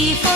together.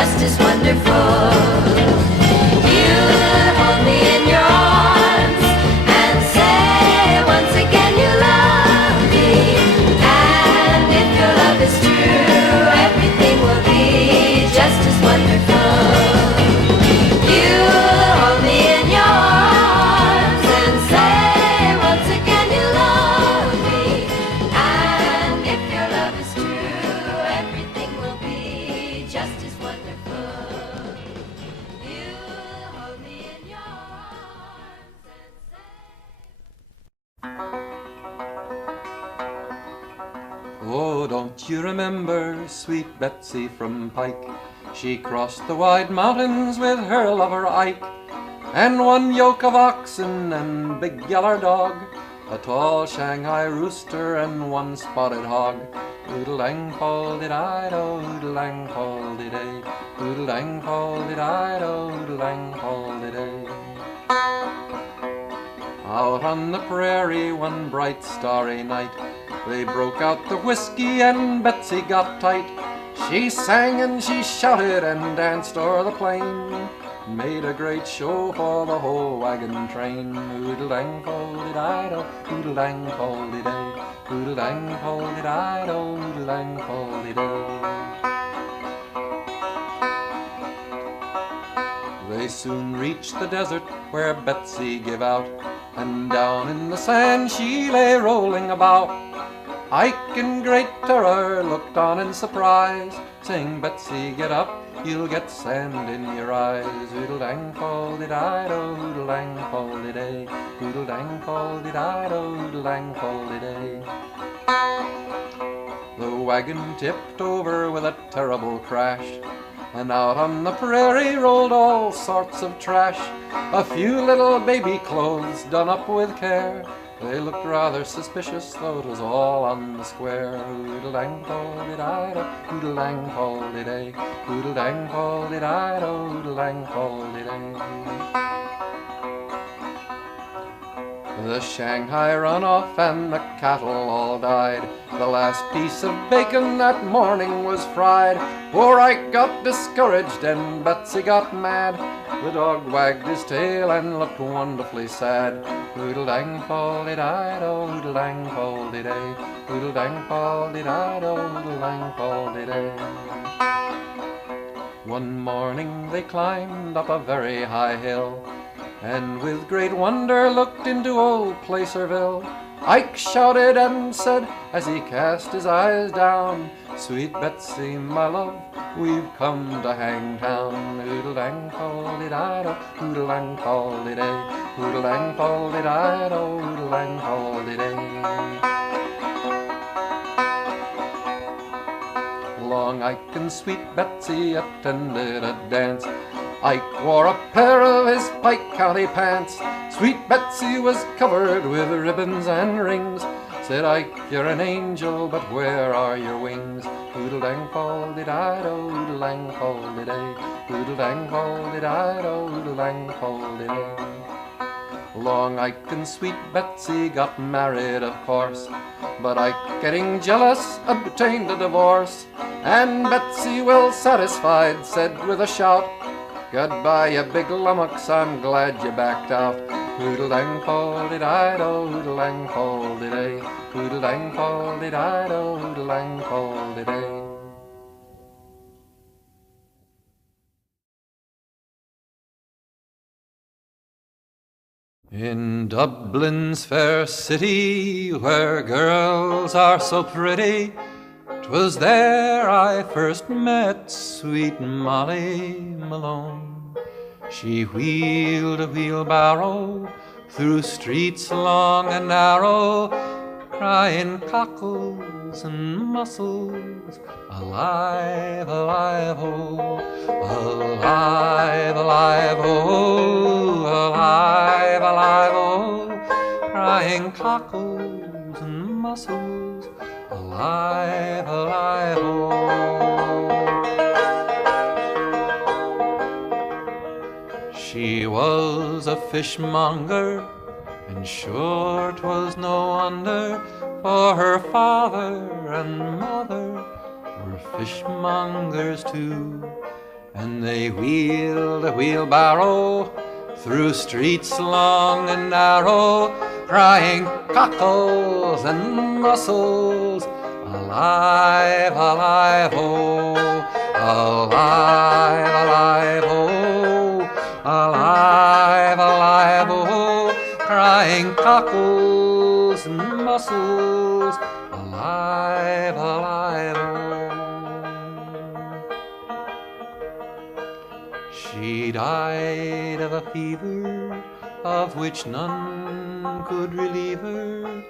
just as wonderful. You hold me in your arms and say once again you love me. And if your love is true, everything will be just as wonderful. You hold me in your arms and say once again you love me. And if your love is true, everything will be just as wonderful. You hold me in your arms and say. Oh, don't you remember sweet Betsy from Pike? She crossed the wide mountains with her lover Ike, and one yoke of oxen and big yeller dog, a tall Shanghai rooster and one spotted hog. Oodle-dang, fall-de-di-do, oodle-dang, fall-de-day, oodle-dang, fall-de-di-do, oodle-dang, fall-de-day. Out on the prairie one bright starry night, they broke out the whiskey and Betsy got tight. She sang and she shouted and danced o'er the plain, made a great show for the whole wagon train. Oodle-dang, fall-de-di-do, oodle-dang, fall-de-day, oodle-dang, fall-de-di-do, oodle-dang, fall-de-day. They soon reached the desert where Betsy gave out, and down in the sand she lay rolling about. Ike in great terror looked on in surprise, saying, Betsy, get up, you'll get sand in your eyes. Oodle-dang, fall-de-di-do, oodle-dang, fall-de-day, oodle-dang, fall-de-di-do, oodle-dang, fall-de-day. The wagon tipped over with a terrible crash, and out on the prairie rolled all sorts of trash. A few little baby clothes done up with care, they looked rather suspicious, though it was all on the square. Oodle-dang, fall-de-di-do, oodle-dang, fall-de-day, oodle-dang, fall-de-di-do, oodle-dang, fall-de-day. The Shanghai run off and the cattle all died. The last piece of bacon that morning was fried. Poor Ike got discouraged and Betsy got mad. The dog wagged his tail and looked wonderfully sad. Oodle-dang, fall-de-di-do, oodle-dang, fall-de-day, oodle-dang, fall-de-di-do, oodle-dang, fall-de-day. One morning they climbed up a very high hill, and with great wonder looked into old Placerville. Ike shouted and said as he cast his eyes down, Sweet Betsy, my love, we've come to Hangtown. Oodle-dang, fall-de-di-do, oodle-dang, fall-de-day, oodle-dang, fall-de-di-do, oodle-dang, fall-de-day. Long Ike and sweet Betsy attended a dance. Ike wore a pair of his Pike County pants. Sweet Betsy was covered with ribbons and rings. Said Ike, you're an angel, but where are your wings? Oodle-dang, fall-de-di-do, oodle-dang, fall-de-day, oodle-dang, fall-de-di-do, oodle-dang, fall-de-day. Long Ike and sweet Betsy got married, of course, but Ike, getting jealous, obtained a divorce. And Betsy, well satisfied, said with a shout, Goodbye, you big lummox, I'm glad you backed out. Oodle-dang, fall-de-di-do, oodle-dang, fall-de-day, oodle-dang, fall-de-di-do, oodle-dang, fall-de-day. In Dublin's fair city, where girls are so pretty, 'twas there I first met sweet Molly Malone. She wheeled a wheelbarrow through streets long and narrow, crying cockles and mussels, alive, alive, oh, alive, alive, oh, alive, alive, oh, crying cockles and mussels, alive, alive, oh. She was a fishmonger, and sure 'twas no wonder, for her father and mother were fishmongers too. And they wheeled a wheelbarrow through streets long and narrow, crying cockles and mussels, alive, alive, oh, alive, alive, oh, alive, alive, oh, crying cockles and mussels, alive, alive, oh. She died of a fever of which none could relieve her,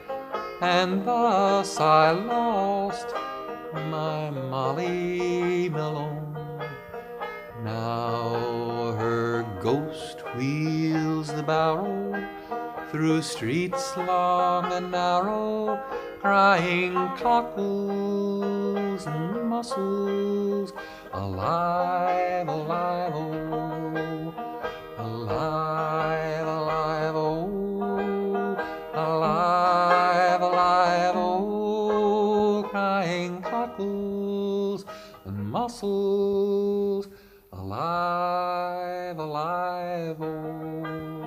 and thus I lost my Molly Malone. Now her ghost wheels the barrow through streets long and narrow, crying cockles and mussels, alive, alive, oh, alive, alive, oh, alive, alive, oh, crying cockles and mussels, alive, alive, oh.